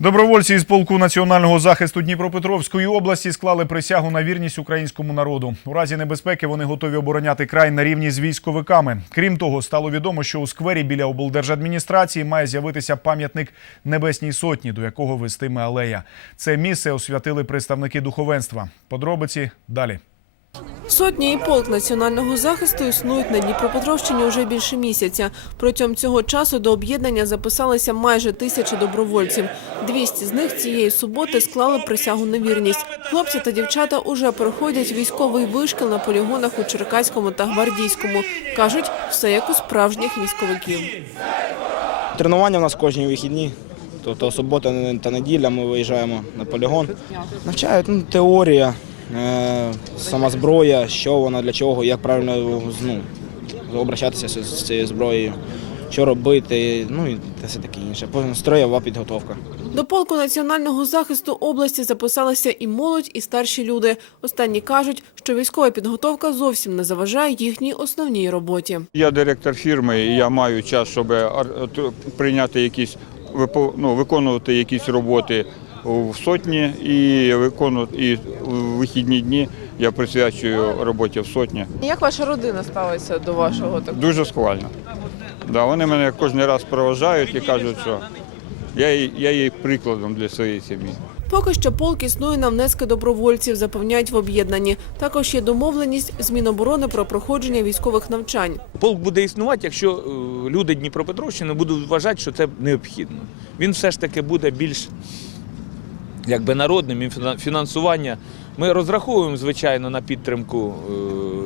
Добровольці із полку національного захисту Дніпропетровської області склали присягу на вірність українському народу. У разі небезпеки вони готові обороняти край на рівні з військовиками. Крім того, стало відомо, що у сквері біля облдержадміністрації має з'явитися пам'ятник Небесній Сотні, до якого вестиме алея. Це місце освятили представники духовенства. Подробиці далі. Сотні і полк національного захисту існують на Дніпропетровщині уже більше місяця. Протягом цього часу до об'єднання записалися майже тисяча добровольців. 200 з них цієї суботи склали присягу на вірність. Хлопці та дівчата уже проходять військовий вишкіл на полігонах у Черкаському та Гвардійському. Кажуть, все як у справжніх військовиків. Тренування в нас кожні вихідні. Тобто субота та неділя ми виїжджаємо на полігон. Навчають ну, теорія, сама зброя, що вона, для чого, як правильно ну, обращатися з, з цією зброєю, що робити, ну і те все таке інше. Строєва підготовка. До полку національного захисту області записалися і молодь, і старші люди. Останні кажуть, що військова підготовка зовсім не заважає їхній основній роботі. Я директор фірми, і я маю час, щоб ар- прийняти якісь ну, виконувати якісь роботи в сотні і виконувати і в вихідні дні я присвячую роботі в сотні. Як ваша родина ставиться до вашого такого? Дуже схвально. Да, вони мене кожен раз проважають і кажуть, що я, я є прикладом для своєї сім'ї. Поки що полк існує на внески добровольців, запевняють в об'єднанні. Також є домовленість з Міноборони про проходження військових навчань. Полк буде існувати, якщо е, люди Дніпропетровщини будуть вважати, що це необхідно. Він все ж таки буде більш якби народним і фінансування. Ми розраховуємо, звичайно, на підтримку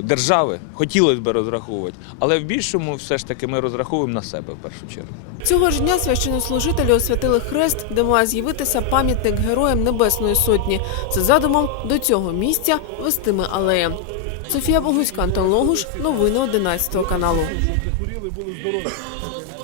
е, держави. Хотілося б розраховувати, але в більшому все ж таки ми розраховуємо на себе в першу чергу. Цього ж дня священнослужителі освятили хрест, де має з'явитися пам'ятник героям Небесної Сотні. За задумом до цього місця вестиме алея. Софія Богуська, Антон Логуш, новини 11 каналу.